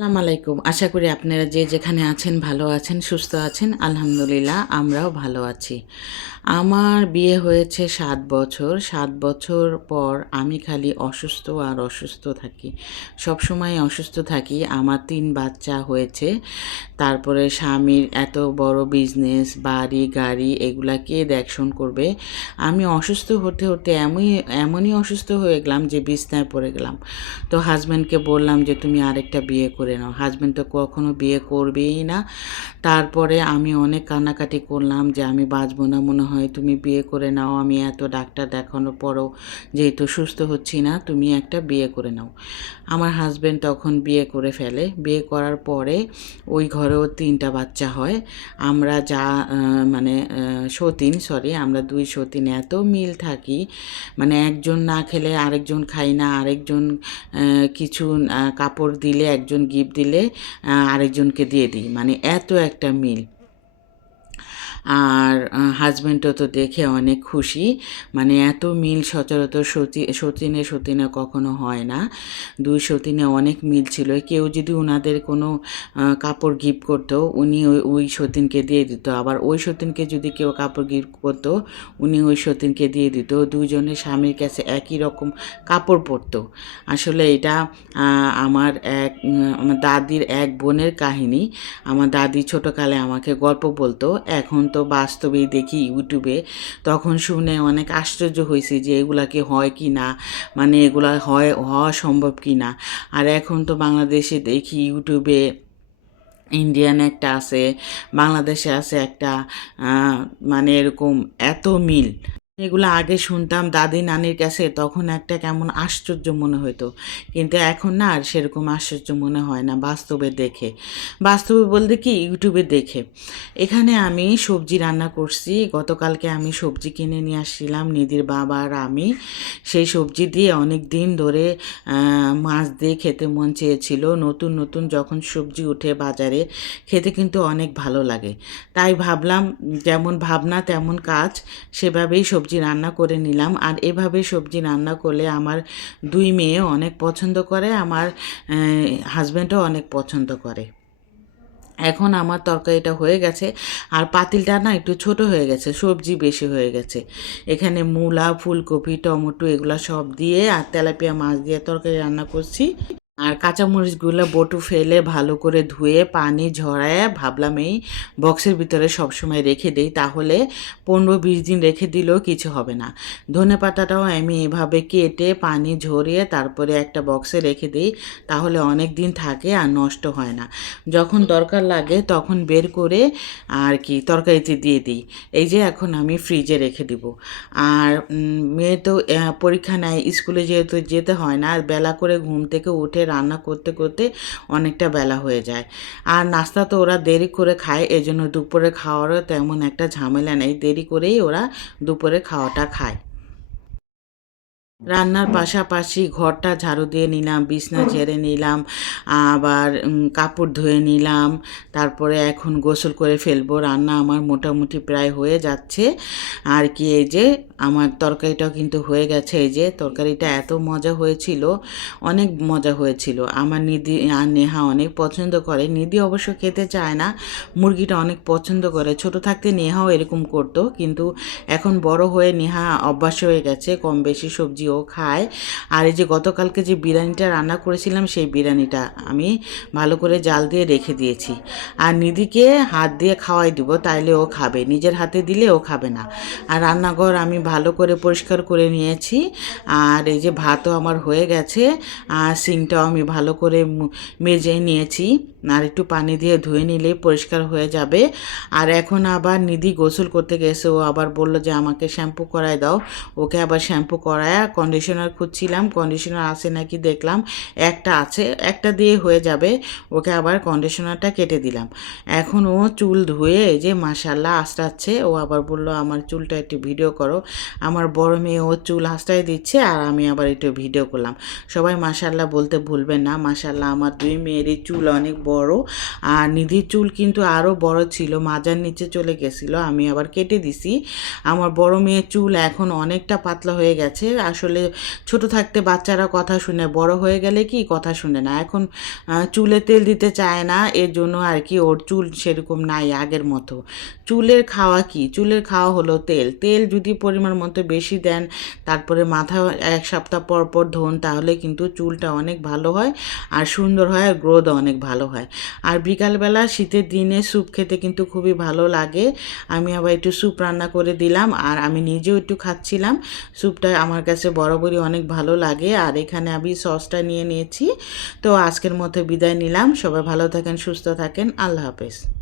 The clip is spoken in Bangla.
আসসালামু আলাইকুম। আশা করি আপনারা যে যেখানে আছেন ভালো আছেন, সুস্থ আছেন। আলহামদুলিল্লাহ, আমরাও ভালো আছি। আমার বিয়ে হয়েছে সাত বছর। সাত বছর পর আমি খালি অসুস্থ আর অসুস্থ থাকি। সব সময় অসুস্থ থাকি। আমার তিন বাচ্চা হয়েছে। তারপরে স্বামীর এত বড় বিজনেস বাড়ি, গাড়ি এগুলা কে দেখশন করবে। আমি অসুস্থ হতে হতে এমনই এমনই অসুস্থ হয়ে গেলাম যে বিছনায় পড়ে গেলাম। তো হাজব্যান্ডকে বললাম যে, তুমি আরেকটা বিয়ে করে নাও। হাজব্যান্ড তো কখনো বিয়ে করবেই না। তারপরে আমি অনেক কান্নাকাটি করলাম যে আমি বাঁচবো না। মনে হয় তুমি বিয়ে করে নাও। আমি এত ডাক্তার দেখানোর পরও যেহেতু সুস্থ হচ্ছি না, তুমি একটা বিয়ে করে নাও। আমার হাজব্যান্ড তখন বিয়ে করে ফেলে। বিয়ে করার পরে ওই ঘরেও তিনটা বাচ্চা হয়। আমরা যা মানে সতীন সরি আমরা দুই সতীন এত মিল থাকি। মানে একজন না খেলে আরেকজন খাই না। আরেকজন কিছু কাপড় দিলে একজন গিফট দিলে আরেকজনকে দিয়ে দিই। মানে এত একটা মিল। আর হাজব্যান্ডও তো দেখে অনেক খুশি। মানে এত মিল সচরাচর সতী, সতীনে সতীনে কখনো হয় না। দুই সতীনে অনেক মিল ছিল। কেউ যদি ওনাদের কোনো কাপড় গিফট করতো, উনি ওই ওই সতীনকে দিয়ে দিত। আবার ওই সতীনকে যদি কেউ কাপড় গিফট করতো, উনি ওই সতীনকে দিয়ে দিত। দুজনের স্বামীর কাছে একই রকম কাপড় পরতো। আসলে এটা আমার এক আমার দাদির এক বোনের কাহিনী। আমার দাদি ছোটোকালে আমাকে গল্প বলতো। এখন তো বাস্তবেই দেখি ইউটিউবে, তখন শুনে অনেক আশ্চর্য হয়েছে যে এগুলাকে হয় কি না মানে এগুলা হয়, হওয়া সম্ভব কি না। আর এখন তো বাংলাদেশে দেখি ইউটিউবে ইন্ডিয়ান একটা আছে, বাংলাদেশে আছে একটা মানে এরকম এত মিল। এগুলো আগে শুনতাম দাদি নানির কাছে, তখন একটা কেমন আশ্চর্য মনে হতো কিন্তু এখন না আর সেরকম আশ্চর্য মনে হয় না বাস্তবে দেখে। বাস্তবে বলতে কি? ইউটিউবে দেখে। এখানে আমি সবজি রান্না করছি। গতকালকে আমি সবজি কিনে নিয়ে আসছিলাম নিদির বাবা আর আমি। সেই সবজি দিয়ে অনেক দিন ধরে মাছ দিয়ে খেতে মন চেয়েছিল। নতুন নতুন যখন সবজি উঠে বাজারে, খেতে কিন্তু অনেক ভালো লাগে। তাই ভাবলাম, যেমন ভাবনা তেমন কাজ, সেভাবেই সবজি রান্না করে নিলাম। আর এভাবে সবজি রান্না করলে আমার দুই মেয়ে অনেক পছন্দ করে, আমার হাজব্যান্ডও অনেক পছন্দ করে। এখন আমার তরকারিটা হয়ে গেছে। আর পাতিলটা না একটু ছোট হয়ে গেছে, সবজি বেশি হয়ে গেছে। এখানে মূলা, ফুলকপি, টমেটো এগুলো সব দিয়ে আর তেলাপিয়া মাছ দিয়ে তরকারি রান্না করছি। আর কাঁচামরিচগুলো বটু ফেলে ভালো করে ধুয়ে, পানি ঝরায় ভাবলাম এই বক্সের ভিতরে সবসময় রেখে দিই, তাহলে পনেরো বিশ দিন রেখে দিলেও কিছু হবে না। ধনে পাতাটাও আমি এভাবে কেটে, পানি ঝরিয়ে তারপরে একটা বক্সে রেখে দিই, তাহলে অনেক দিন থাকে আর নষ্ট হয় না। যখন দরকার লাগে তখন বের করে আর কি তরকারিতে দিয়ে দিই। এই যে এখন আমি ফ্রিজে রেখে দিব। আর মেয়ে তো পরীক্ষা নেয়, স্কুলে যেহেতু যেতে হয় না আর বেলা করে ঘুম থেকে উঠে রান্না করতে করতে অনেকটা বেলা হয়ে যায়। আর নাস্তা তো ওরা দেরি করে খায়, এজন্য দুপুরে খাওয়ারও তেমন একটা ঝামেলা নেই। দেরি করেই ওরা দুপুরে খাওয়াটা খায়। রান্নার পাশাপাশি ঘরটা ঝাড়ু দিয়ে নিলাম, বিছনা ঝেড়ে নিলাম, আবার কাপড় ধুয়ে নিলাম, তারপরে এখন গোসল করে ফেলব। রান্না আমার মোটামুটি প্রায় হয়ে যাচ্ছে। আর কি, এই যে, আমার তরকারিটাও কিন্তু হয়ে গেছে। এই যে, তরকারিটা এত মজা হয়েছিল, অনেক মজা হয়েছিল। আমার নিধি আর নেহা অনেক পছন্দ করে। নিধি অবশ্য খেতে চায় না, মুরগিটা অনেক পছন্দ করে। ছোট থাকতে নেহাও এরকম করতো, কিন্তু এখন বড় হয়ে নেহা অভ্যাস হয়ে গেছে, কম বেশি সবজিও খায়। আর এই যে গতকালকে যে বিরিয়ানিটা রান্না করেছিলাম, সেই বিরিয়ানিটা আমি ভালো করে জাল দিয়ে রেখে দিয়েছি। আর নিধিকে হাত দিয়ে খাওয়াই দিব, তাইলে ও খাবে। নিজের হাতে দিলে ও খাবে না। আর রান্নাঘর আমি ভালো করে পরিষ্কার করে নিয়েছি। আর এই যে ভাতও আমার হয়ে গেছে। আর সিংটাও আমি ভালো করে মেজে নিয়েছি। আর একটু পানি দিয়ে ধুয়ে নিলেই পরিষ্কার হয়ে যাবে। আর এখন আবার নিধি গোসল করতে গেছে। ও আবার বলল যে, আমাকে শ্যাম্পু করায় দাও। ওকে আবার শ্যাম্পু করায় কন্ডিশনার খুঁজছিলাম। কন্ডিশনার আছে নাকি দেখলাম। একটা আছে, একটা দিয়ে হয়ে যাবে। ওকে আবার কন্ডিশনারটা কেটে দিলাম। এখন ও চুল ধুয়ে এই যে মাসাল্লাহ আঁচড়াচ্ছে ও আবার বলল, আমার চুলটা একটু ভিডিও করো। আমার বড় মেয়ে ও চুল আঁচড়াই দিচ্ছে আর আমি আবার একটু ভিডিও করলাম। সবাই মাসাল্লাহ বলতে ভুলবেন না। মাসাল্লাহ আমার দুই মেয়েরই চুল অনেক বড়। আর নিধির চুল কিন্তু আরও বড় ছিল, মাজার নিচে চলে গেছিল, আমি আবার কেটে দিছি। আমার বড় মেয়ের চুল এখন অনেকটা পাতলা হয়ে গেছে, আসলে ছোট থাকতে বাচ্চারা কথা শুনে, বড় হয়ে গেলে কি কথা শুনে না। এখন চুলে তেল দিতে চায় না, এর জন্য আর কি ওর চুল সেরকম নাই আগের মতো। চুলের খাওয়া কি? চুলের খাওয়া হলো তেল। তেল যদি পরিমাণ মতো বেশি দেন, তারপরে মাথা এক সপ্তাহ পর পর ধোন, তাহলে কিন্তু চুলটা অনেক ভালো হয়, আর সুন্দর হয়, আর গ্রোথ অনেক ভালো হয়। আর বিকালবেলা শীতের দিনে স্যুপ খেতে কিন্তু খুবই ভালো লাগে। আমি আবার একটু স্যুপ রান্না করে দিলাম আর আমি নিজেও একটু খাচ্ছিলাম। স্যুপটা আমার কাছে বরাবরই অনেক ভালো লাগে আর এখানে আমি সসটা নিয়ে নিয়েছি। তো আজকের মধ্যে বিদায় নিলাম। সবাই ভালো থাকেন, সুস্থ থাকেন। আল্লাহ হাফেজ।